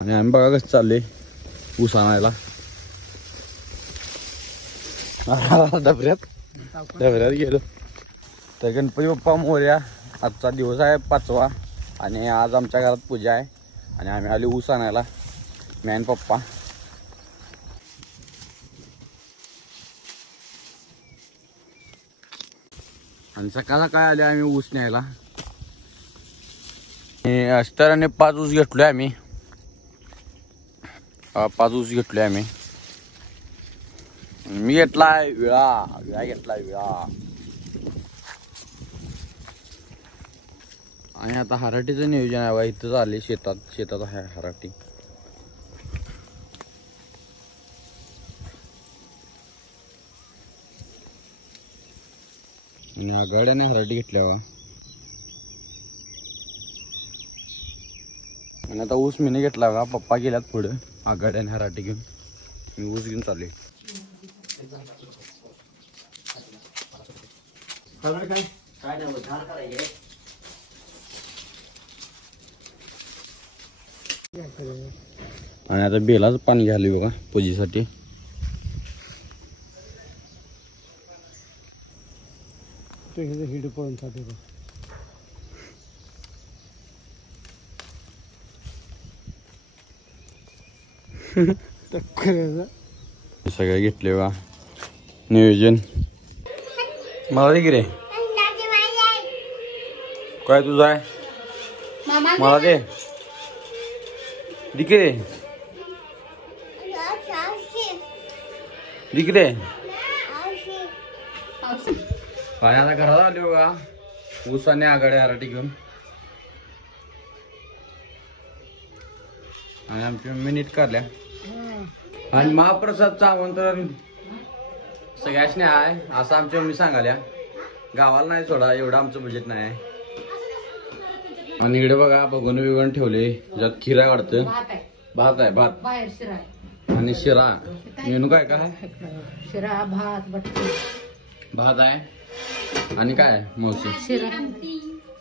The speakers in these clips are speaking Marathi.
आणि आम्ही बघा कसं चालले ऊस आणायला डबऱ्यात गेलो. तर गणपती बाप्पा मोरया. आजचा दिवस आहे 5वा आणि आज आमच्या घरात पूजा आहे आणि आम्ही आलो ऊस आणायला मी आणि पप्पा. आणि सकाळ सकाळी आले आम्ही ऊस न्यायला. अष्टाराने 5 ऊस घेतलोय आम्ही. 5 ऊस घेतलोय आम्ही. मी घेतलाय विळा घेतलाय विळा. आणि आता हराटीचं नियोजन आहे बा. इथं आले शेतात आहे हराटी. आगाड्याने हराटी घेतल्या बा. आणि आता ऊस मीने घेतला का. पप्पा गेल्यात पुढे आगाड्याने हराटी घेऊन. मी ऊस घेऊन चालले. आणि आता बेलाच पाणी घ्याले बघा पूजेसाठी. सगळे घेतले बा नियोजन. मला दे की रे. काय तुझं आहे मला दे दिके रे दिके रे. काय आता घरात आले बघा ऊस आणि आगाड्या हराटी घेऊन. आणि आमची मम्मी नीट काढल्या. आणि महाप्रसादचं आमंत्रण सगळ्याच आहे असं आमची मम्मी सांगाल्या. गावाला नाही सोडा एवढं आमचं बजेट नाही. आणि इकडे बघा बघून बिगून ठेवले. ज्यात खीर आहे वाटतं. भात आहे भात आणि शिरा. मेनू काय काय शिरा भात भात आहे आणि काय मावशी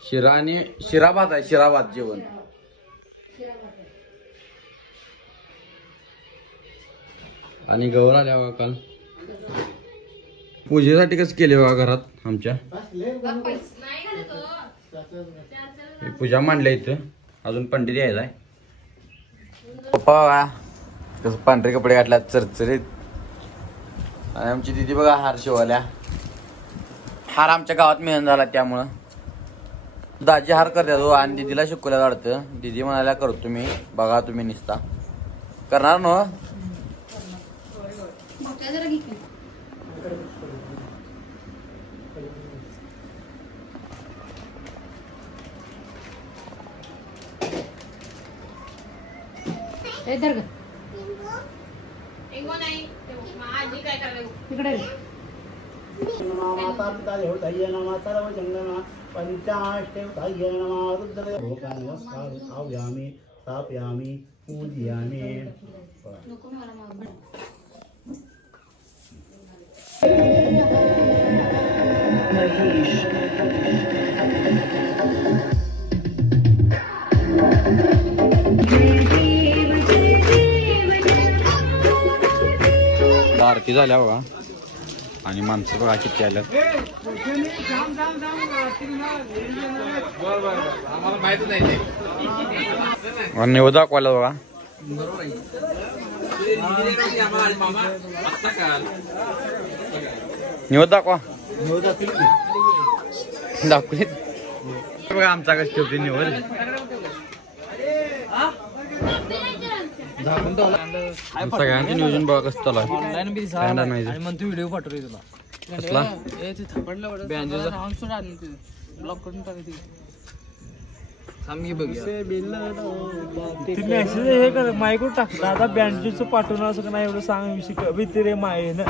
शिरा आणि शिरा भात आहे. शिरा भात जेवण. आणि गौर आल्या बघा काल पूजेसाठी कसं केले बघा घरात आमच्या. पूजा मांडल्या इथं. अजून पंडित यायचा आहे. पप्पा बघा कसं पांढरे कपडे घातल्यात चरचरीत. आणि आमची दिदी बघा हार शिवाल्या. हार आमच्या गावात मिळून झाला त्यामुळं दाजी हार करतात हो. आणि दिदीला शिकवल्या वाटतं. दिदी म्हणाल्या करतो मी. बघा तुम्ही निसता करणार ना. पंचाष्टव्यामी स्थापयामी पूजयामी. आरती झाल्या बघा. आणि माणसं बघा किती आल्यात. निवड दाखवायला बघा. निवड दाखवा दाखवली बघा. आमचा कसं ठेवते निवड. सगळ्यांचे नियोजन बघा कसं चालू आहे. व्हिडिओ पाठवतोय तुला. मायकून टाक दादा बँडेजचं पाठवणं असं का नाही एवढं सांग. भीती रे माय ना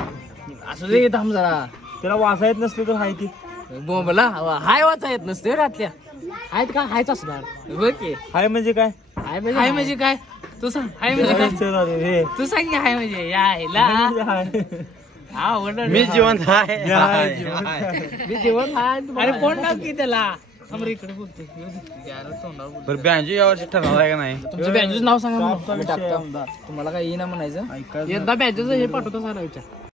असं दे थांब जरा. त्याला वाचा येत नसते तर हाय ती बोंबला हाय वाचा येत नसते रातल्या. आहेत का हायच असणार बघ की. हाय म्हणजे काय. हाय म्हणजे काय तू सांग. हाय म्हणजे काय तू सांग की. हाय म्हणजे यायला मी जिवंत आहे. मी जिवंत आहे. अरे कोण टाक की त्याला. इकडे बोलते तोंडावर बोलते. बरं बँजो यावर्षी ठरणार आहे का नाही? तुमचं बँजूचं नाव सांगा मला. तुम्हाला काय येईना म्हणायचं. एकदा बँजूचं हे पाठवतो सारा विचार.